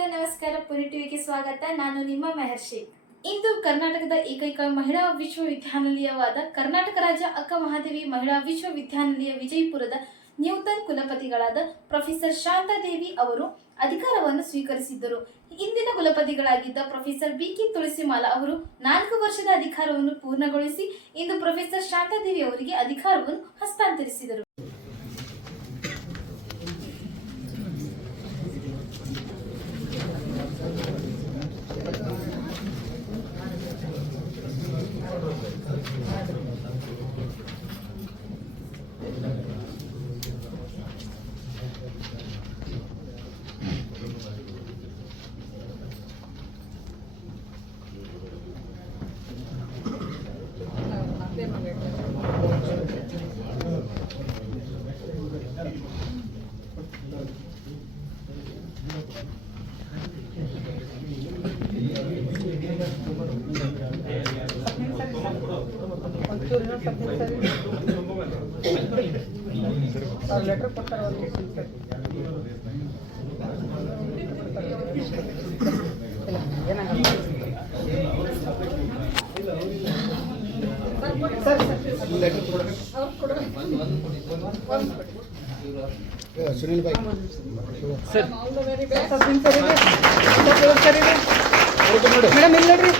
Hello ನಮಸ್ಕಾರ, ಪುರಿ ಟಿವಿಗೆ ಸ್ವಾಗತ. ನಾನು ನಿಮ್ಮ ಮೆಹರ್ಷಿ. ಇಂದು ಕರ್ನಾಟಕದ ಏಕೈಕ ಮಹಿಳಾ ವಿಶ್ವವಿದ್ಯಾನಿಲಯವಾದ ಕರ್ನಾಟಕ ರಾಜ್ಯ ಅಕ್ಕ ಮಹಾದೇವಿ ಮಹಿಳಾ ವಿಶ್ವವಿದ್ಯಾನಿಲಯ ವಿಜಯಪುರದ ನೂತನ ಕುಲಪತಿಗಳಾದ ಪ್ರೊಫೆಸರ್ ಶಾಂತಾದೇವಿ ಅವರು ಅಧಿಕಾರವನ್ನು ಸ್ವೀಕರಿಸಿದ್ದರು. ಇಂದಿನ ಕುಲಪತಿಗಳಾಗಿದ್ದ ಪ್ರೊಫೆಸರ್ ಬಿ.ಕೆ. ತುಳಸಿಮಾಲಾ ಅವರು 4 ವರ್ಷದ ಅಧಿಕಾರವನ್ನು ಪೂರ್ಣಗೊಳಿಸಿ ಇಂದು ಪ್ರೊಫೆಸರ್ ಶಾಂತಾದೇವಿ ಅವರಿಗೆ ಅಧಿಕಾರವನ್ನು ಹಸ್ತಾಂತರಿಸಿದರು. ಲೆಟರ್ ಕೊಡ್ತಾರೆ ಸುನಿಲ್ ಭಾई ಸರ್ ಮೇಡಮ್ ಇಲ್ಲ ನೋಡ್ರಿ.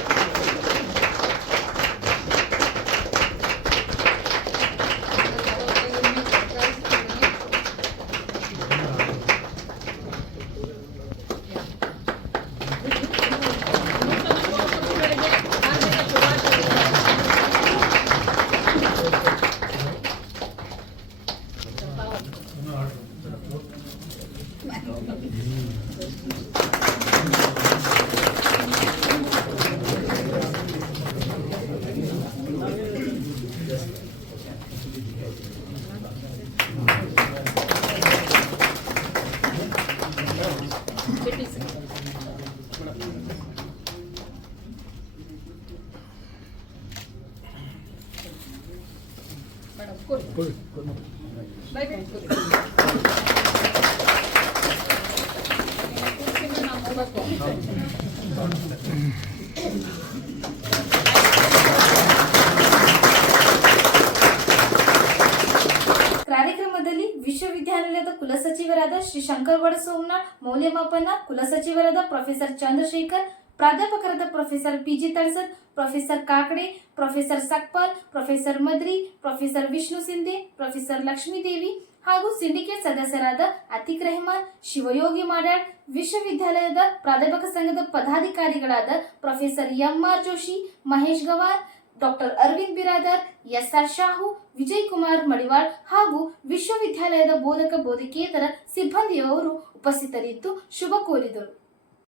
ಕಾರ್ಯಕ್ರಮದಲ್ಲಿ ವಿಶ್ವವಿದ್ಯಾನಿಲಯದ ಕುಲಸಚಿವರಾದ ಶ್ರೀ ಶಂಕರಗೌಡ ಸೋಮನಾಥ್, ಮೌಲ್ಯಮಾಪನ ಕುಲಸಚಿವರಾದ ಪ್ರೊಫೆಸರ್ ಚಂದ್ರಶೇಖರ್, ಪ್ರಾಧ್ಯಾಪಕರಾದ professor P G. Talasad, professor Kakade, professor Sakpal, professor Madri, professor Vishnu Shinde, professor Lakshmidevi ಹಾಗೂ ಸಿಂಡಿಕೇಟ್ ಸದಸ್ಯರಾದ ಅತೀಕ್ ರೆಹಮಾನ್, ಶಿವಯೋಗಿ ಮಾಡ್ಯಾಳ್, ವಿಶ್ವವಿದ್ಯಾಲಯದ ಪ್ರಾಧ್ಯಾಪಕ ಸಂಘದ ಪದಾಧಿಕಾರಿಗಳಾದ professor M R. Joshi, Mahesh Gawar, doctor Arvind Biradar, S R. Shahu, Vijay Kumar Madiwal ಹಾಗೂ ವಿಶ್ವವಿದ್ಯಾಲಯದ ಬೋಧಕ ಬೋಧಕೇತರ ಸಿಬ್ಬಂದಿಯವರು ಉಪಸ್ಥಿತರಿದ್ದು ಶುಭ ಕೋರಿದರು.